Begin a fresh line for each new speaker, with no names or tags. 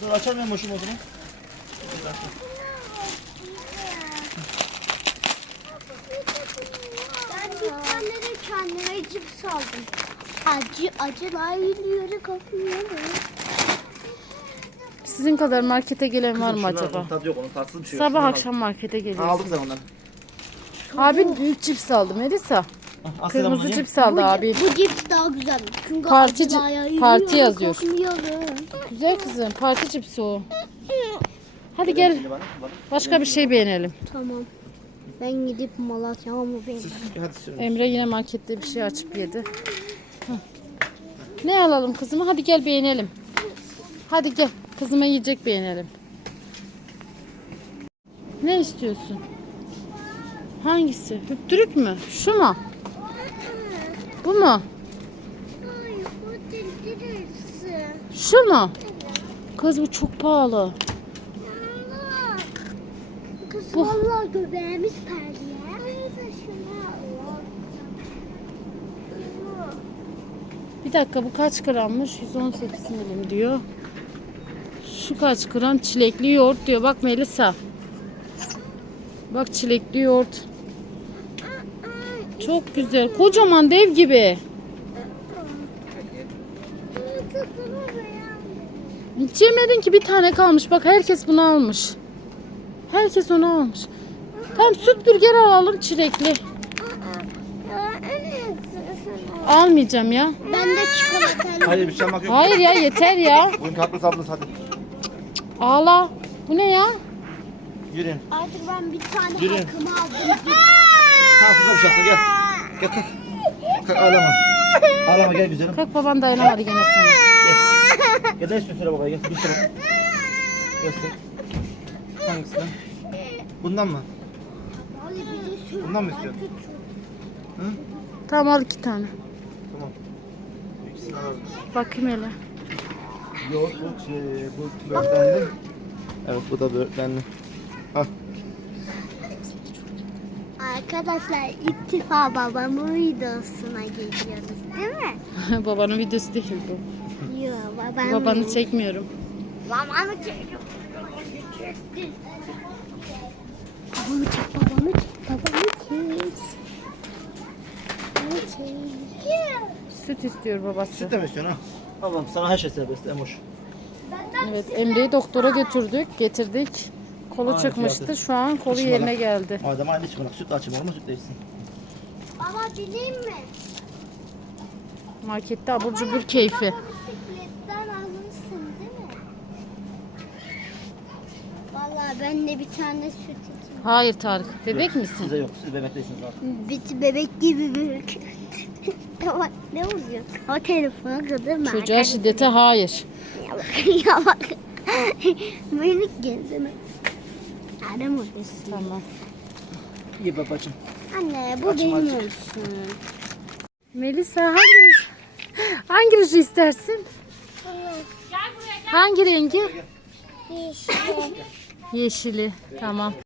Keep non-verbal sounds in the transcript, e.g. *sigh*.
Dur açamıyorum hoşum o zaman.
Ben bir tane de kendime cips aldım. Acı acı bayılıyorum kapıyorum. Sizin,
Sizin kadar markete gelen Kızım, var mı acaba? Ağrım,
tadı yok, onun tatsız bir şey
yok, Sabah yok. akşam ağrım. markete geliyorsun. Aldım ben Abi büyük cips aldı Melisa. Oh. Ah, Kırmızı cips aldı abi.
Bu cips daha güzel. parti, parti yazıyor. Kokmuyorum.
Güzel kızım. Parti cipsi o. Hadi gel. Başka bir şey beğenelim.
Tamam. Ben gidip Malatya'mı beğendim.
Emre yine markette bir şey açıp yedi. Ne alalım kızıma? Hadi gel beğenelim. Hadi gel. Kızıma yiyecek beğenelim. Ne istiyorsun? Hangisi? Hüptürük mü? Şu mu? Bu mu? Şu mu? Hı hı. Kız bu çok pahalı. Hı hı. Bu hı hı. Bir dakika bu kaç grammış? 118 milim diyor. Şu kaç gram çilekli yoğurt diyor. Bak Melisa. Bak çilekli yoğurt. Hı hı. Çok hı hı. güzel. Kocaman dev gibi. Hiç yemedin ki bir tane kalmış. Bak herkes bunu almış. Herkes onu almış. Tam süt bürger alalım çilekli. Almayacağım ya.
Ben de çikolatalı.
Hayır bir şey yok.
Hayır ya yeter ya.
Bugün tatlı tatlı hadi.
Ağla. Bu ne ya?
Yürü.
Artık ben bir tane Yürü. hakkımı aldım.
Tamam ha, kızım gel. Gel kalk. kalk. Ağlama. Ağlama gel güzelim.
Kalk baban dayanamadı gene sana.
Ya da istiyorsun söyle babaya Bir sürü. *laughs* Göster. Hangisi lan? Bundan mı? Hayır, şey Bundan mı istiyorsun?
Hı? Tamam al iki tane. Tamam. İkisini *laughs* Bakayım hele.
Yok bu şey, bu börtlendi. Evet bu da börtlendi. Hah.
Arkadaşlar ittifa babamın videosuna geliyoruz değil mi?
*laughs* babanın videosu değil bu.
*laughs* *laughs* Yo babanın.
Babanı mi? çekmiyorum.
Babanı çekiyorum.
Babanı çek babanı çek. Babanı çek. Babanı çek. Süt istiyor babası.
Süt de mi istiyorsun ha? Babam sana her şey serbest Emoş.
Evet Emre'yi doktora sağ. götürdük. Getirdik kolu Aynı çıkmıştı. Şu an kolu Açın yerine geldi.
Adam anne çıkmak. Süt açayım oğlum süt içsin.
Baba dileyim mi?
Markette abur cubur keyfi. Azırsın, mi?
Vallahi ben de bir tane süt içeyim.
Hayır Tarık. Bebek yok, misin? Size
yok. Siz bebek değilsiniz artık.
Biz Be bebek gibi büyük. *laughs* tamam. Ne oluyor? O telefonu kadar mı?
Çocuğa şiddete Arkadaşlar, hayır.
Ya bak. Ya bak. *laughs* Beni gezdim. Adam odası.
Tamam.
İyi babacığım.
Anne bu Açım benim olsun.
Melisa hangi ruj? Hangi ruj istersin? Gel buraya, gel. Hangi rengi?
Yeşili.
*laughs* Yeşili. Evet. Tamam.